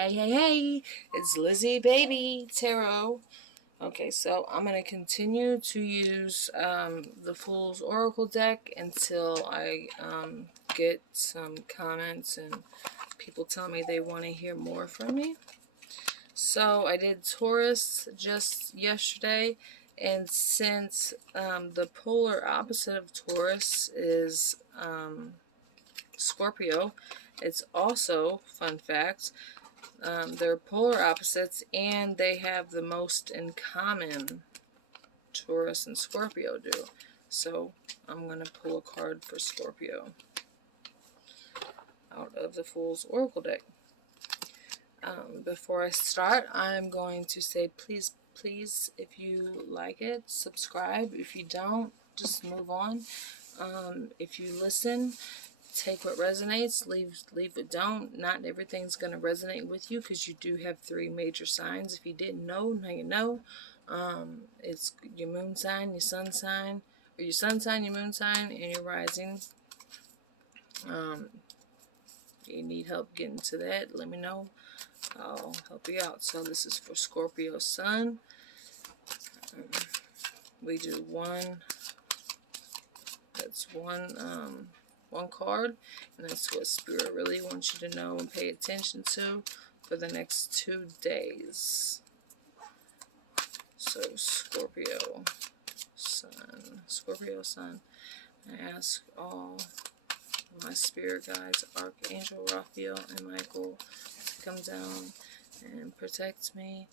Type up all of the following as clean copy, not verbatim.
Hey, hey, hey, it's Lizzie Baby Tarot. Okay, so I'm going to continue to use the Fool's Oracle deck until I get some comments and people tell me they want to hear more from me. So I did Taurus just yesterday, and since the polar opposite of Taurus is Scorpio, it's also, fun fact, they're polar opposites, and they have the most in common, Taurus and Scorpio do. So I'm going to pull a card for Scorpio out of the Fool's Oracle deck. Before I start, I'm going to say please, if you like it, subscribe. If you don't, just move on. If you listen, take what resonates, leave what don't. Not everything's going to resonate with you because you do have 3 major signs. If you didn't know, now you know. It's your moon sign, your sun sign, or your sun sign, your moon sign, and your rising. You need help getting to that, let me know. I'll help you out. So this is for Scorpio sun. We do one. That's one card, and that's what Spirit really wants you to know and pay attention to for the next 2 days. So Scorpio sun. I ask all my spirit guides, Archangel Raphael and Michael, to come down and protect me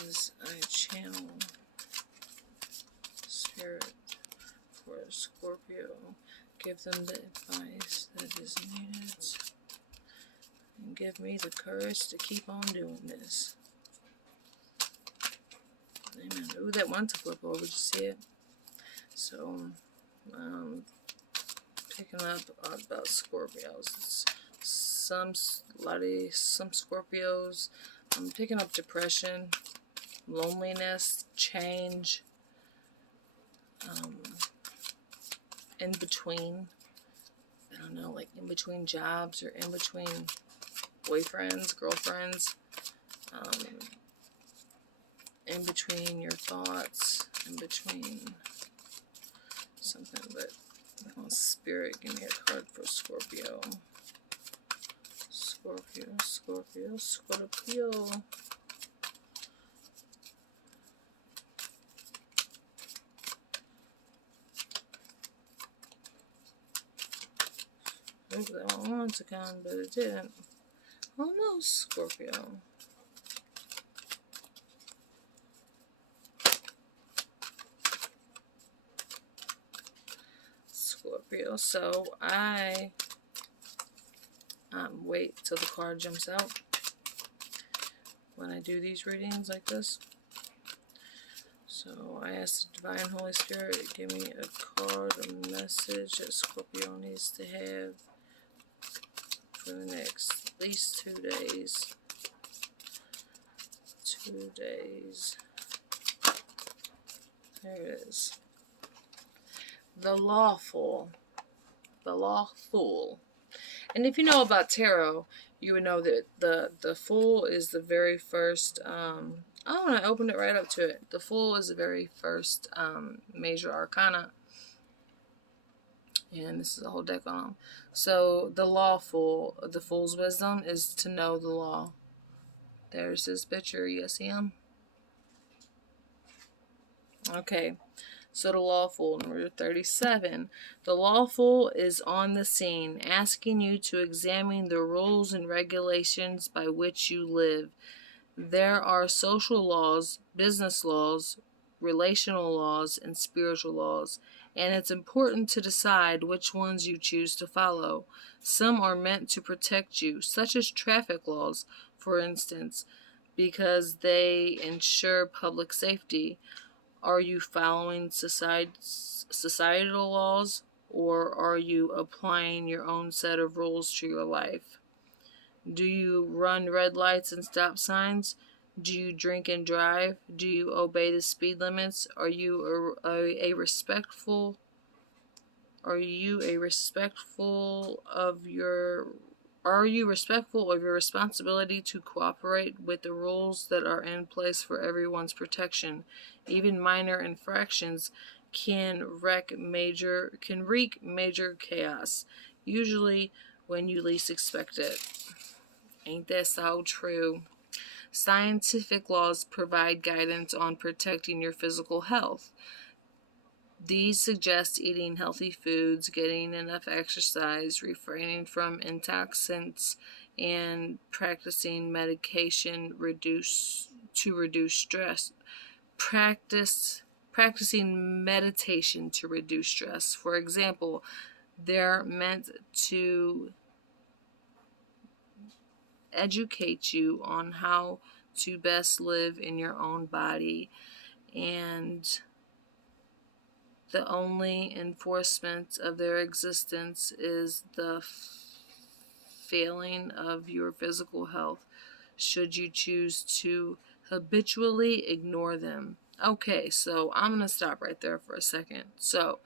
as I channel Spirit for Scorpio. Give them the advice that is needed, and give me the courage to keep on doing this. Amen. Ooh, that one to flip over, did you see it? So, picking up about Scorpios. Some Scorpios, I'm picking up depression, loneliness, change, in between. I don't know, like in between jobs or in between boyfriends, girlfriends, in between your thoughts, in between something. But oh, Spirit, give me a card for Scorpio. Scorpio. Maybe that one wanted to come, but it didn't. Almost Scorpio. So I wait till the card jumps out when I do these readings like this. So I ask the Divine Holy Spirit to give me a card, a message that Scorpio needs to have for the next at least 2 days. 2 days. There it is. The Lawful. And if you know about tarot, you would know that the Fool is the very first, oh, and I opened it right up to it. The Fool is the very first major arcana. And this is a whole deck on them. So the Lawful, the Fool's wisdom is to know the law. There's this picture, you see him? Okay. So the Lawful, number 37. The Lawful is on the scene, asking you to examine the rules and regulations by which you live. There are social laws, business laws, relational laws, and spiritual laws, and it's important to decide which ones you choose to follow. Some are meant to protect you, such as traffic laws, for instance, because they ensure public safety. Are you following societal laws, or are you applying your own set of rules to your life? Do you run red lights and stop signs? Do you drink and drive? Do you obey the speed limits? Are you a respectful of your Are you respectful of your responsibility to cooperate with the rules that are in place for everyone's protection? Even minor infractions can wreak major chaos, usually when you least expect it. Ain't that so true? Scientific laws provide guidance on protecting your physical health. These suggest eating healthy foods, getting enough exercise, refraining from intoxicants, and practicing medication to reduce stress. Practicing meditation to reduce stress. For example, they're meant to educate you on how to best live in your own body, and the only enforcement of their existence is the failing of your physical health, should you choose to habitually ignore them. Okay, so I'm going to stop right there for a second. So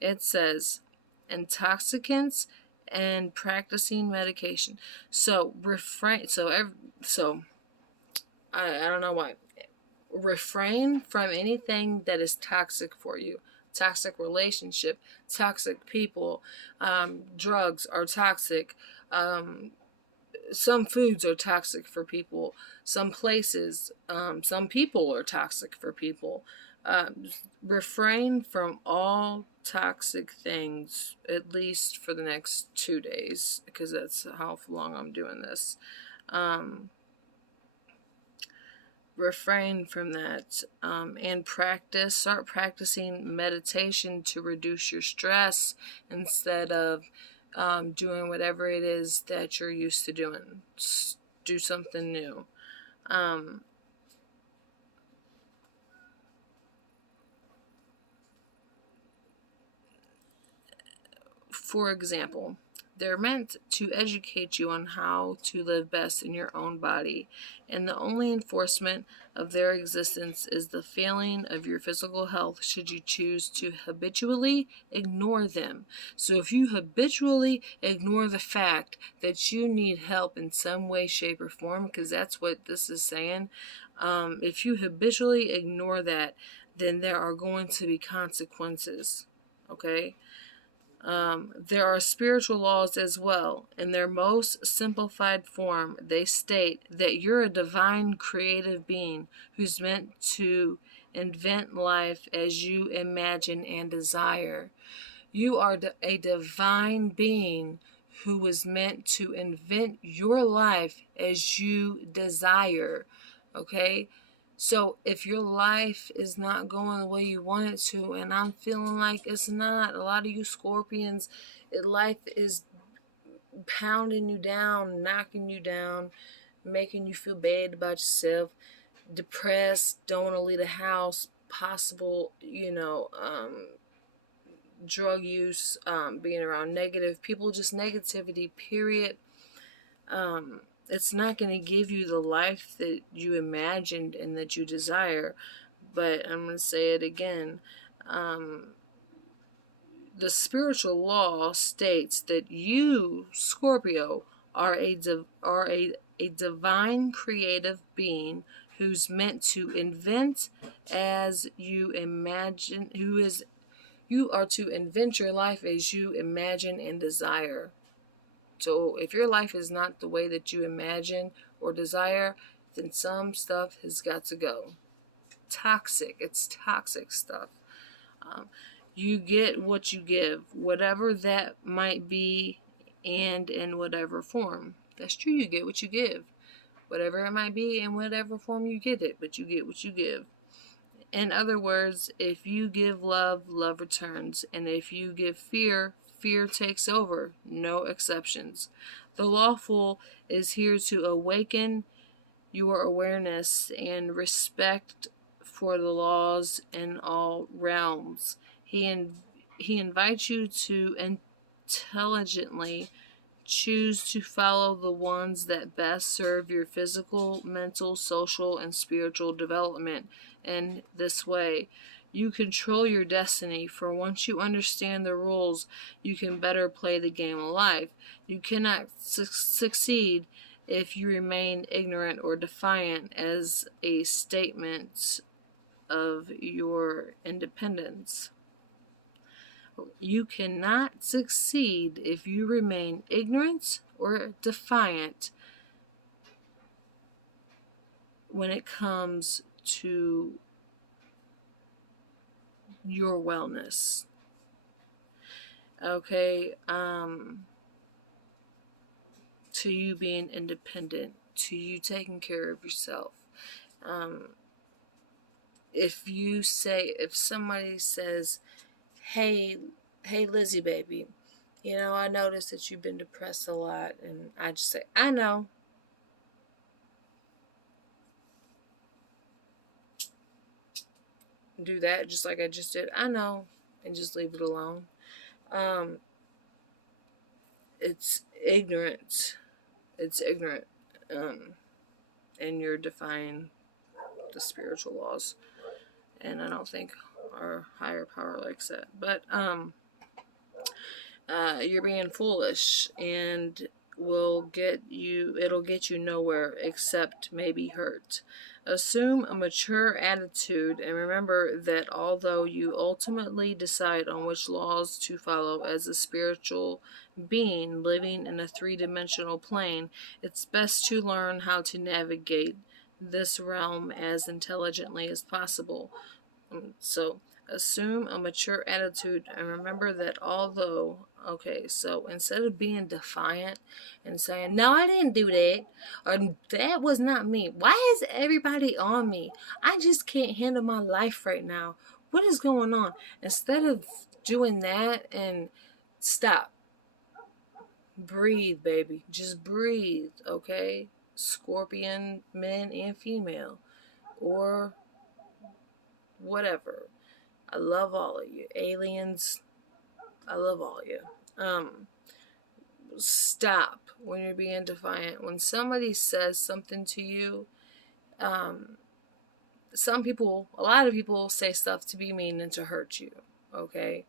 it says intoxicants and practicing medication. So I don't know why. Refrain from anything that is toxic for you. Toxic relationship, toxic people, drugs are toxic. Some foods are toxic for people. Some places, some people are toxic for people. Refrain from all toxic things, at least for the next 2 days, because that's how long I'm doing this. Refrain from that, and start practicing meditation to reduce your stress instead of doing whatever it is that you're used to doing. Do something new. For example, they're meant to educate you on how to live best in your own body, and the only enforcement of their existence is the failing of your physical health should you choose to habitually ignore them. So if you habitually ignore the fact that you need help in some way, shape, or form, because that's what this is saying, if you habitually ignore that, then there are going to be consequences, okay? There are spiritual laws as well. In their most simplified form, they state that you're a divine creative being who's meant to invent life as you imagine and desire. You are a divine being who was meant to invent your life as you desire. Okay? So if your life is not going the way you want it to, and I'm feeling like it's not, a lot of you Scorpions, life is pounding you down, knocking you down, making you feel bad about yourself, depressed, don't want to leave the house, possible, drug use, being around negative people, just negativity, period. It's not going to give you the life that you imagined and that you desire. But I'm going to say it again. The spiritual law states that you, Scorpio, are a divine creative being who's meant to invent as you imagine, you are to invent your life as you imagine and desire. So if your life is not the way that you imagine or desire, then some stuff has got to go. Toxic. It's toxic stuff. You get what you give, whatever that might be, and in whatever form. That's true. You get what you give. Whatever it might be, in whatever form you get it, but you get what you give. In other words, if you give love, love returns. And if you give fear, fear takes over. No exceptions. The lawful is here to awaken your awareness and respect for the laws in all realms. He invites you to intelligently choose to follow the ones that best serve your physical, mental, social, and spiritual development. In this way, You control your destiny, for once you understand the rules, you can better play the game of life. You cannot succeed if you remain ignorant or defiant, as a statement of your independence. You cannot succeed if you remain ignorant or defiant when it comes to your wellness. Okay, to you being independent, to you taking care of yourself. If somebody says, hey Lizzie baby, I noticed that you've been depressed a lot, and I just say, I know. Do that just like I just did. I know, and just leave it alone. It's ignorant. It's ignorant. And you're defying the spiritual laws. And I don't think our higher power likes that. But you're being foolish, and it'll get you nowhere except maybe hurt. Assume a mature attitude, and remember that although you ultimately decide on which laws to follow as a spiritual being living in a three-dimensional plane, it's best to learn how to navigate this realm as intelligently as possible. So assume a mature attitude, and remember that so instead of being defiant and saying, no, I didn't do that, or that was not me, why is everybody on me? I just can't handle my life right now. What is going on? Instead of doing that, and stop. Breathe, baby. Just breathe, okay? Scorpion, men and female, or whatever. I love all of you. Aliens, I love all of you. Stop when you're being defiant. When somebody says something to you, a lot of people say stuff to be mean and to hurt you, okay?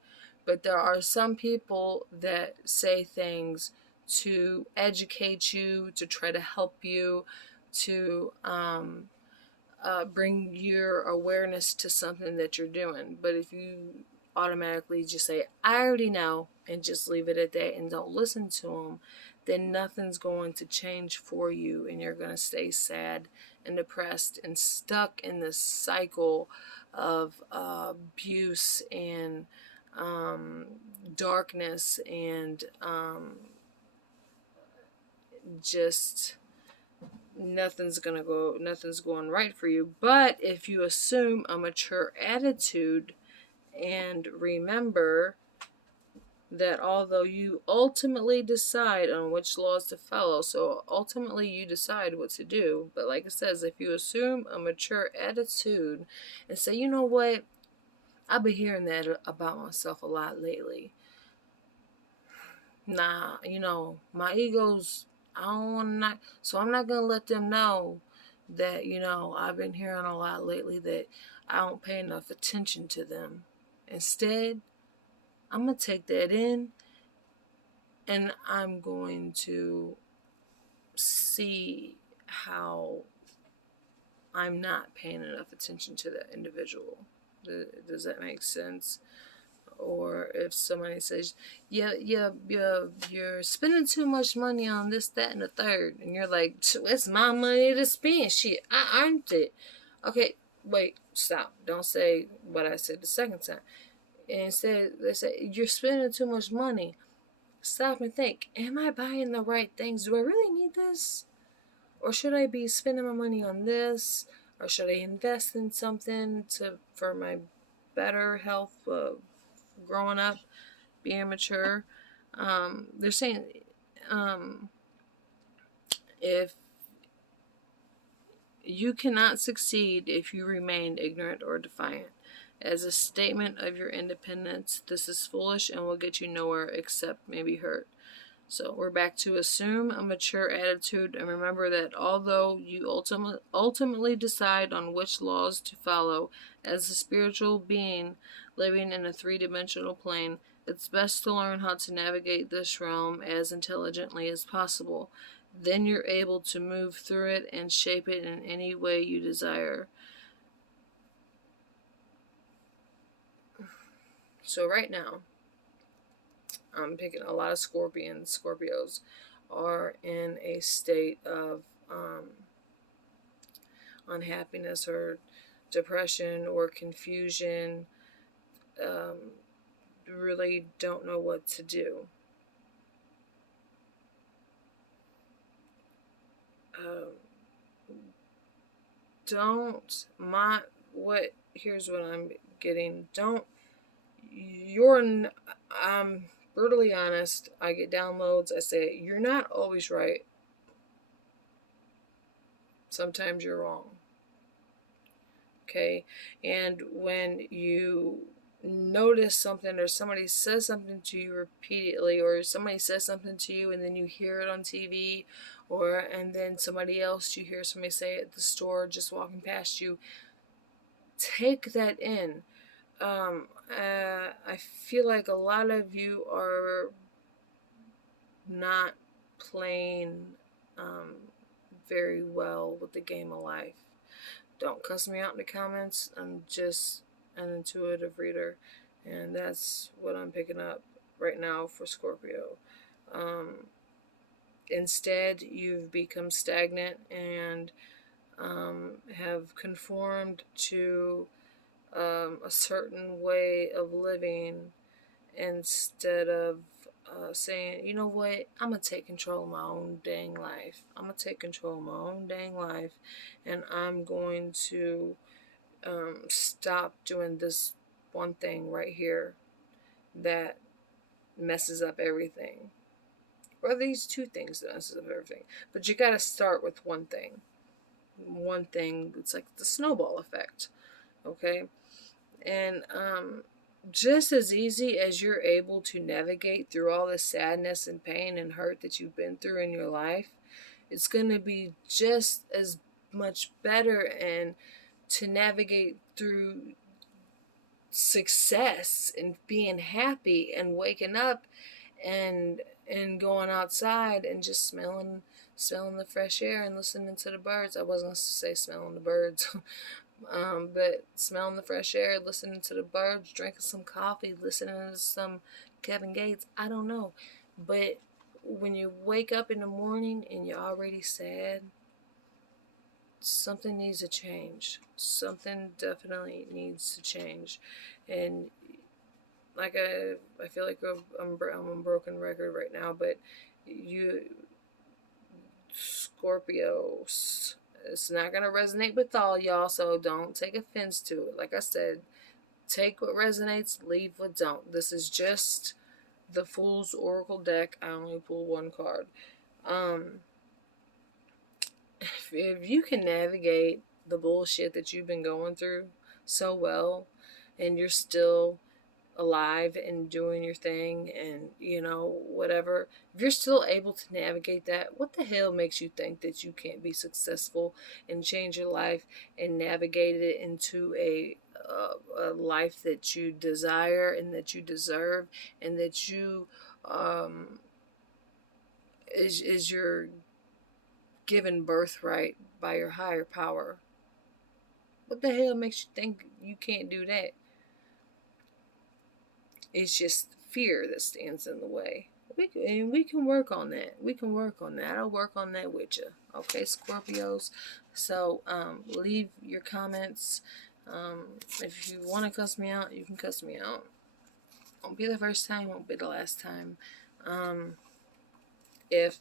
But there are some people that say things to educate you, to try to help you, to bring your awareness to something that you're doing. But if you automatically just say, I already know, and just leave it at that and don't listen to them, then nothing's going to change for you, and you're going to stay sad and depressed and stuck in this cycle of abuse and darkness, and just nothing's going right for you. But if you assume a mature attitude and remember that although you ultimately decide on which laws to follow, so ultimately you decide what to do, but like it says, if you assume a mature attitude and say, you know what, I've been hearing that about myself a lot lately. Nah, my ego's, I don't want to, so I'm not going to let them know that, I've been hearing a lot lately that I don't pay enough attention to them. Instead, I'm going to take that in, and I'm going to see how I'm not paying enough attention to that individual. Does that make sense? Or if somebody says, yeah, you're spending too much money on this, that, and the third, and you're like, it's my money to spend. Shit, I earned it. Okay, wait, stop. Don't say what I said the second time. And instead, they say, you're spending too much money. Stop and think, am I buying the right things? Do I really need this? Or should I be spending my money on this? Or should I invest in something for my better health, growing up, being mature? They're saying if you cannot succeed if you remain ignorant or defiant. As a statement of your independence, this is foolish and will get you nowhere except maybe hurt. So we're back to assume a mature attitude and remember that although you ultimately decide on which laws to follow as a spiritual being living in a three-dimensional plane, it's best to learn how to navigate this realm as intelligently as possible. Then you're able to move through it and shape it in any way you desire. So right now, I'm picking a lot of Scorpios are in a state of unhappiness or depression or confusion, really don't know what to do. Here's what I'm getting. I'm brutally honest. I get downloads. I say, you're not always right. Sometimes you're wrong. Okay? And when you notice something or somebody says something to you repeatedly, or somebody says something to you and then you hear it on TV, and then you hear somebody say it at the store just walking past you, take that in. I feel like a lot of you are not playing very well with the game of life. Don't cuss me out in the comments. I'm just an intuitive reader, and that's what I'm picking up right now for Scorpio. Instead, you've become stagnant and have conformed to a certain way of living instead of saying, you know what, I'm going to take control of my own dang life. I'm going to take control of my own dang life, and I'm going to stop doing this one thing right here that messes up everything. Or these two things that messes up everything. But you got to start with one thing. One thing, it's like the snowball effect. Okay? And just as easy as you're able to navigate through all the sadness and pain and hurt that you've been through in your life, it's going to be just as much better and to navigate through success and being happy and waking up and going outside and just smelling the fresh air and listening to the birds. I wasn't going to say smelling the birds. But smelling the fresh air, listening to the birds, drinking some coffee, listening to some Kevin Gates, I don't know. But when you wake up in the morning and you're already sad, something needs to change. Something definitely needs to change. And like I feel like I'm a broken record right now, but you Scorpios, it's not going to resonate with all y'all, so don't take offense to it. Like I said, take what resonates, leave what don't. This is just the Fool's Oracle deck. I only pull one card. If you can navigate the bullshit that you've been going through so well, and you're still alive and doing your thing and whatever, if you're still able to navigate that, what the hell makes you think that you can't be successful and change your life and navigate it into a life that you desire and that you deserve and that you is your given birthright by your higher power? What the hell makes you think you can't do that? It's just fear that stands in the way. We can work on that. I'll work on that with you. Okay, Scorpios. So leave your comments. If you want to cuss me out, you can cuss me out. Won't be the first time. Won't be the last time. If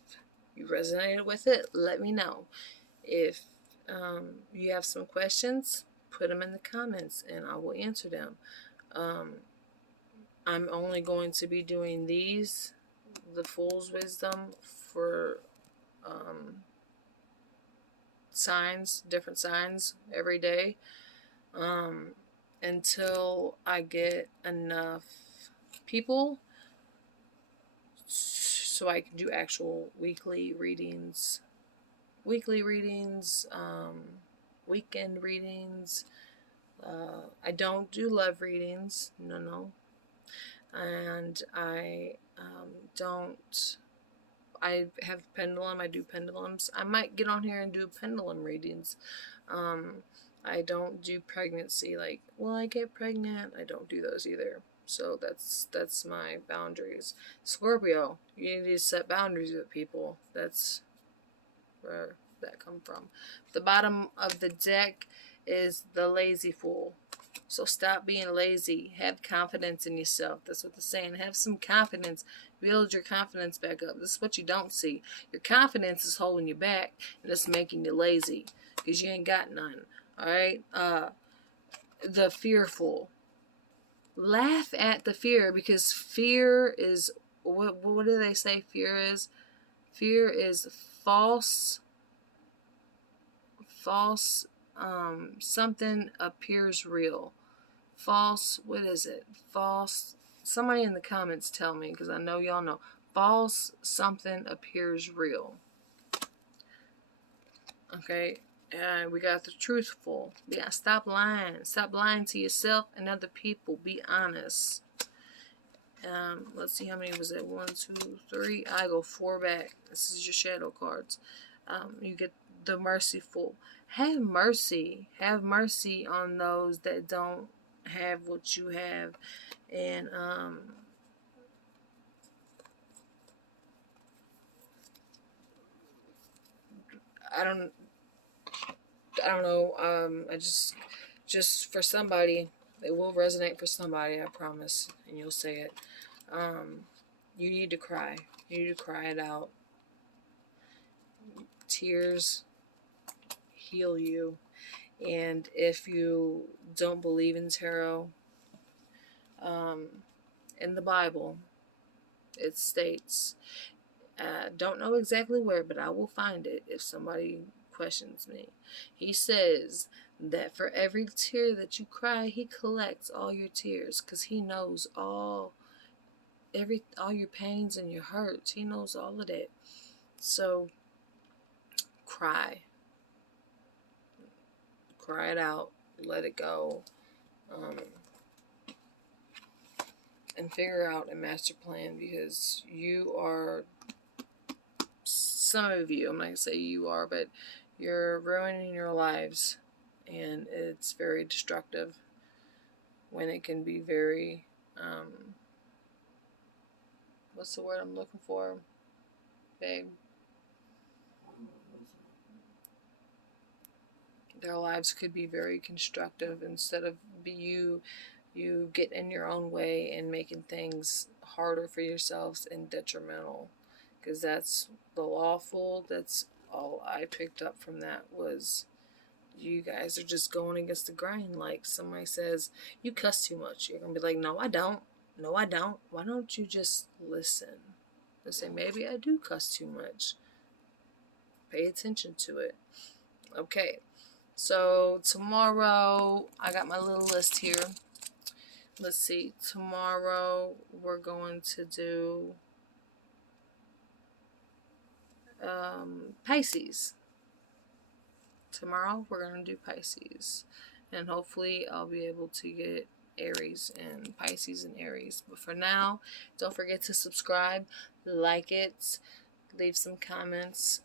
you resonated with it, let me know. If you have some questions, put them in the comments and I will answer them. I'm only going to be doing the Fool's Wisdom, for different signs every day, until I get enough people so I can do actual weekly readings, weekend readings. I don't do love readings, no. And I have pendulum, I do pendulums. I might get on here and do pendulum readings. I don't do pregnancy, like, will I get pregnant? I don't do those either. So that's my boundaries. Scorpio, you need to set boundaries with people. That's where that come from. The bottom of the deck is the lazy fool. So stop being lazy. Have confidence in yourself. That's what they're saying. Have some confidence. Build your confidence back up. This is what you don't see. Your confidence is holding you back, and it's making you lazy because you ain't got none. Alright? The fearful. Laugh at the fear, because fear is, what do they say fear is? Fear is false, something appears real. False, what is it? False, somebody in the comments tell me, because I know y'all know. False, something appears real. Okay, and we got the truthful. Yeah, stop lying. Stop lying to yourself and other people. Be honest. Let's see, how many was it? 1, 2, 3. I go 4 back. This is your shadow cards. You get the merciful. Have mercy. Have mercy on those that don't have what you have. And I don't know. I just for somebody, it will resonate for somebody, I promise, and you'll say it. You need to cry. You need to cry it out. Tears heal you. And if you don't believe in tarot, in the Bible, it states, don't know exactly where, but I will find it if somebody questions me. He says that for every tear that you cry, he collects all your tears, because he knows all your pains and your hurts. He knows all of that. So cry it out, let it go, and figure out a master plan, because you are, some of you, I'm not going to say you are, but you're ruining your lives, and it's very destructive when it can be very, what's the word I'm looking for, babe? Their lives could be very constructive instead of you get in your own way and making things harder for yourselves and detrimental, because that's the lawful. That's all I picked up from that, was you guys are just going against the grain. Like somebody says, you cuss too much, you're gonna be like, no I don't. Why don't you just listen? They say, maybe I do cuss too much. Pay attention to it. Okay, so tomorrow I got my little list here. Let's see, tomorrow we're going to do Pisces. Tomorrow we're going to do Pisces, and hopefully I'll be able to get Aries and Pisces and Aries. But for now, don't forget to subscribe, like it, leave some comments,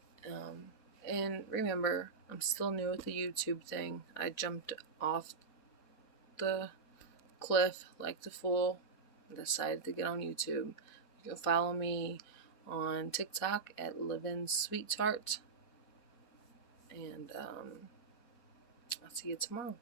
and remember, I'm still new with the YouTube thing. I jumped off the cliff like the fool and decided to get on YouTube. You can follow me on TikTok at Livin Sweet Tart, and I'll see you tomorrow.